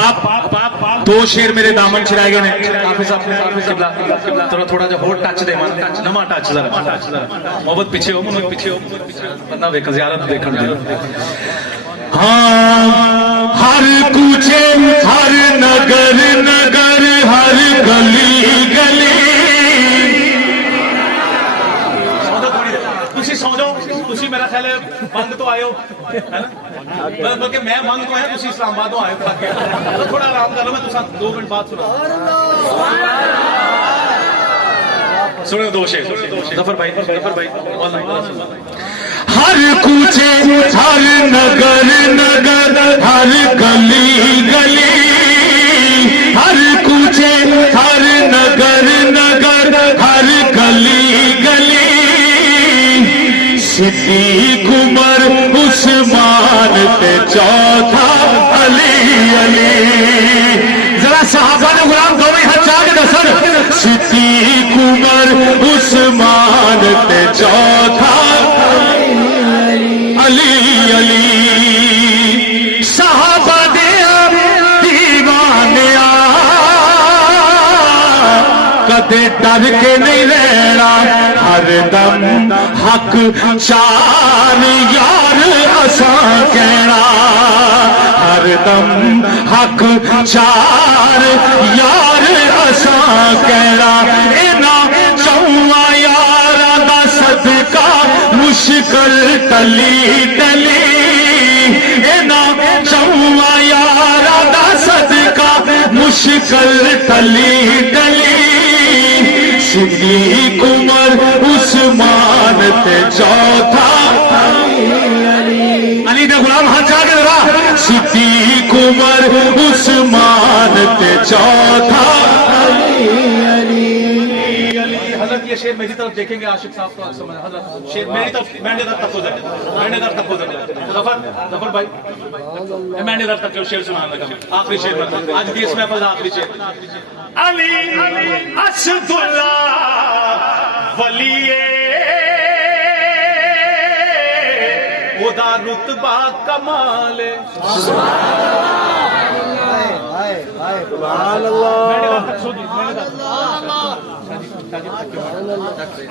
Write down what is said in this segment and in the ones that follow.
आप दो शेर मेरे दामन च रह गए ने थोड़ा जा होर टच दे नवा टच जरा मोहब्बत पीछे हो बंदा वेख ज़ियारत देखण दे हाँ हर कूचे हर नगर नगर हर गली गली तुसी सो जाओ तुसी मेरा ख्याल है बंद तो आए हो है ना बल्कि मैं बंद तो आया तुसी इस्लामाबाद तो आए हो तो थोड़ा आराम कर लो मैं तुसा 2 मिनट बाद सुना सुनो दो शेर जफर भाई हर कूचे हर नगर नगर हर गली गली हर कूचे हर नगर नगर हर गली गली सिद्दीक उमर उस्मान ते चौथा अली अली जरा सहाबा ने गुलाम दोवें हाथ चाह के दसन सिद्दीक उमर उस्मान ते चौथा अली अली सहाबा दे दीवानिया कदे डर के नहीं रहना हर दम हक चार यार असा कहना हर दम हक चार यार असा कहना इना चौवा यार दा सदका मुश्किल टली टली इना चौवा यार दा सदका मुश्किल टली टली सिद्दीक उमर उस्मान ते चौथा अली ने गुलाम हाथ आगे लगा सिद्दीक उमर उस्मान ते चौथा हजरत ये शेर मेरी तरफ देखेंगे आशिक साहब तो समझ हजरत शेर मेरी तरफ मैंने तक हो जाए मैंने तक हो जाए जफर भाई मैंने तक शेर सुनाने लगा आखिरी शेर आज की इसमें आखिरी शेर अली असदुल्लाह वलिए ओदा रुतबा कमाल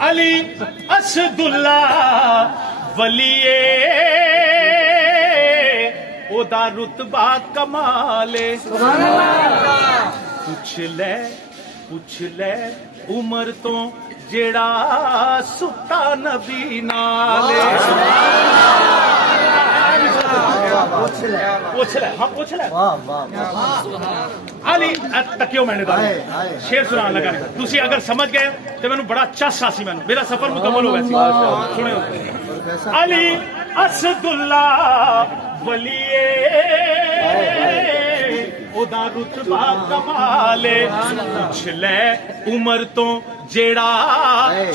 अली असदुल्लाह वलिए ओदा रुतबा कमाले पुछ ले उमर तो जेड़ा सुता नबी नाले पूछ ले अली तकियो मैंने शेर सुना लगा तुसी अगर समझ गए तो मैंने बड़ा अच्छा सी मैंने मेरा सफर मुकम्मल हो गया सुने अली असदुल्लाह वलिए ओदा रुतबा कमाले पुछ ले उमर तो जेड़ा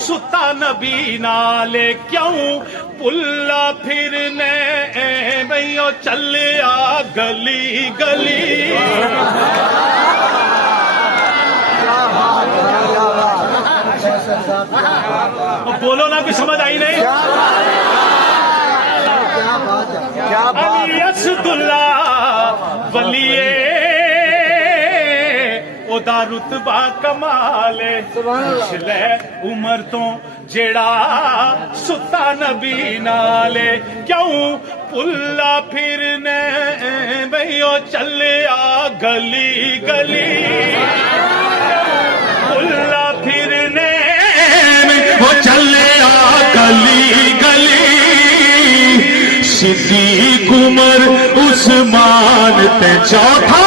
सुता नबी नाले क्यों पुल्ला फिरने भैया चलिया गली गली बोलो ना भी समझ आई नहीं अली असदुल्लाह वलिए ओदा रुतबा कमाले पुछ ले उमर तो जेड़ा सुता नबी नाले क्यों पुल्ला फिरने भैया चलिया गली गली पुल्ला फिरने वो चलिया गली गली सिद्दीक उमर उस्मान ते चौथा